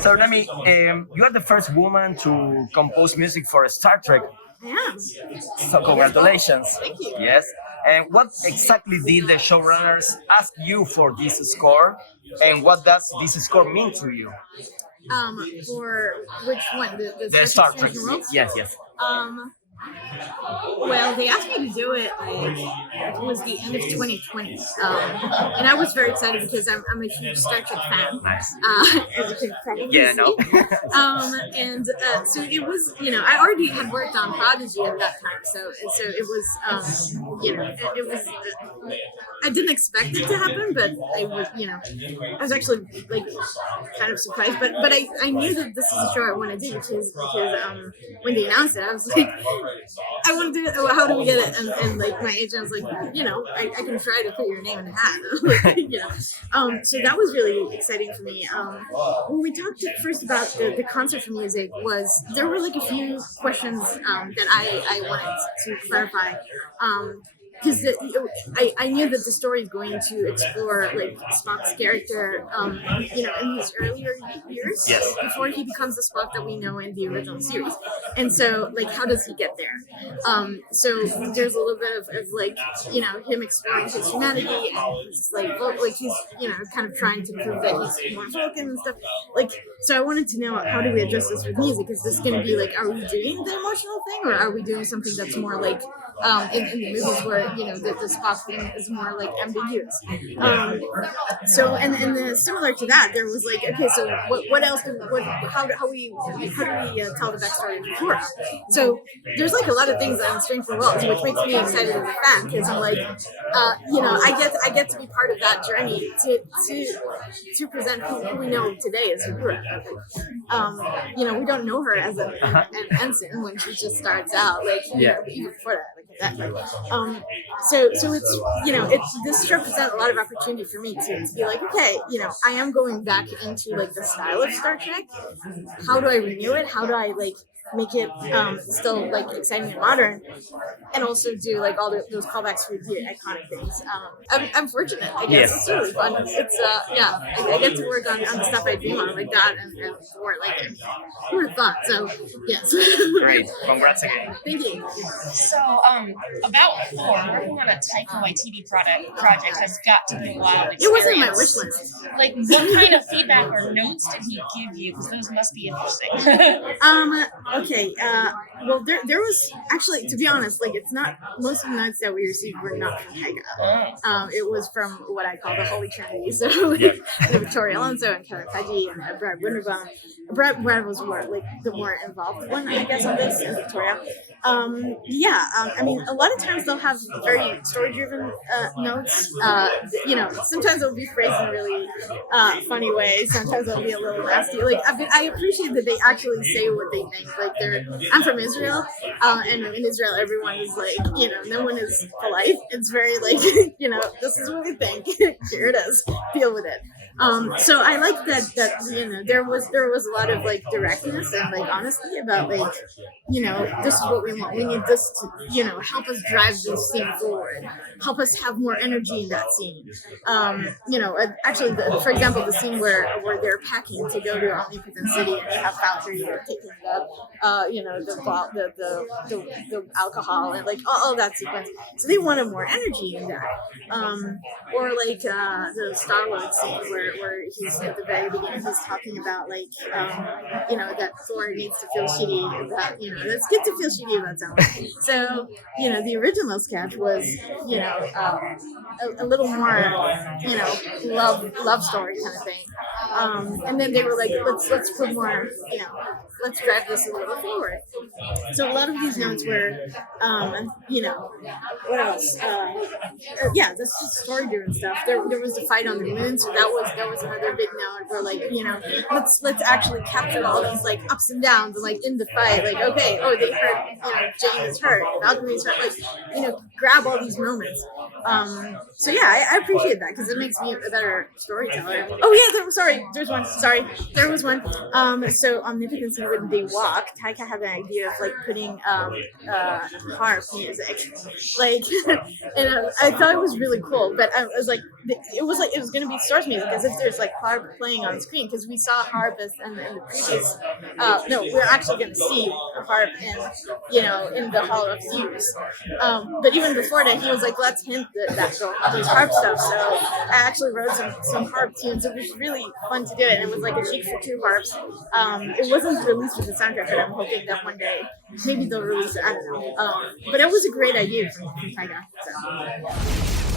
So Nami, you are the first woman to compose music for Star Trek. Yeah. So congratulations. Thank you. Yes. And what exactly did the showrunners ask you for this score? And what does this score mean to you? For which one? The Star Trek. Worlds? Yes, yes. Well, they asked me to do it it was the end of 2020, and I was very excited because I'm a huge Star Trek fan. Nice. As you can probably Yeah, see. no. And so it was, I already had worked on Prodigy at that time, so it was, it was. I didn't expect it to happen, but I was, I was actually like kind of surprised, but I knew that this is a show I want to do because when they announced it, I was like, I want to do it. How do we get it? And like my agent was like, I can try to put your name in a hat. So that was really exciting for me. When we talked first about the concert for music, there were like a few questions that I wanted to clarify. Because I knew that the story is going to explore like Spock's character, in his earlier years, yes, before he becomes the Spock that we know in the original series. And so, like, how does he get there? So there's a little bit of like, him exploring his humanity, and he's like he's kind of trying to prove that he's more Vulcan and stuff. Like, so I wanted to know, how do we address this with music? Is this going to be like, are we doing the emotional thing, or are we doing something that's more like in the movies where the Spock thing is more like ambiguous. So similar to that, there was like, okay, so what else? How do we tell the backstory of the Thor? So there's like a lot of things on Strange New Worlds, which makes me excited as a fan because I'm like, I get to be part of that journey to present who we know today as Uhura. We don't know her as an ensign when she just starts out, like even before that. So it's this represents a lot of opportunity for me to be like, okay, I am going back into like the style of Star Trek. How do I renew it? How do I like make it still like exciting and modern, and also do like all those callbacks to the iconic things. I'm fortunate, I guess. Yes. It's really fun. It's I get to work on the stuff I dream on like that and more like it. Who would have thought? So yes. Great, congrats again. Thank you. So about Thor, working on a Taika Waititi project has got to be a wild experience. It wasn't on my wish list. Like, what kind of feedback or notes did he give you? Because those must be interesting. Okay, well, there was actually, to be honest, like, it's not, most of the notes that we received were not from Taika. It was from what I call the Holy Trinity. So, Victoria Alonso and Kevin Feige and Brad Winterbaum. Brad was more, like, the more involved one, I guess, on this, and Victoria. I mean, a lot of times they'll have very story-driven notes. Sometimes they'll be phrased in a really funny way. Sometimes they'll be a little nasty. Like, I appreciate that they actually say what they think. Like, I'm from Israel, and in Israel, everyone is like, no one is polite. It's very like, this is what we think. Here it is. Deal with it. So I like that there was a lot of like directness and like honesty about like, this is what we want. We need this to, help us drive this scene forward. Help us have more energy in that scene. Actually, for example, the scene where they're packing to go to Omnipotent City and they have Valkyrie taking the alcohol and like all that sequence. So they wanted more energy in that. Or like the Star-Lord scene where he's at the very beginning, he's talking about like, that Thor needs to feel shitty about, it's good to feel shitty about someone. So, the original sketch was, a little more, love story kind of thing. And then they were like, let's put more, let's drive this a little forward. So a lot of these notes were, what else? That's just story-driven stuff. There was a fight on the moon, so that was another big note where like, let's actually capture all these like ups and downs and like in the fight, like, okay, they hurt, Jane is hurt, Valkyrie's hurt, like, grab all these moments. I appreciate that because it makes me a better storyteller. There was one. So Omnipotent City when they walk, Taika had the idea of like putting harp music, like, and I thought it was really cool. But I was like, it was going to be source music, as if there's like harp playing on screen, because we saw harp in the previous. No, we're actually going to see harp in the Hall of Fuse. But even before that, he was like, let's hint that those harp stuff. So I actually wrote some harp tunes. It was really fun to do it. And it was like a cheek for two harps. It wasn't released with the soundtrack, but I'm hoping that one day maybe they'll release it. I don't know. But it was a great idea from Taiga. So.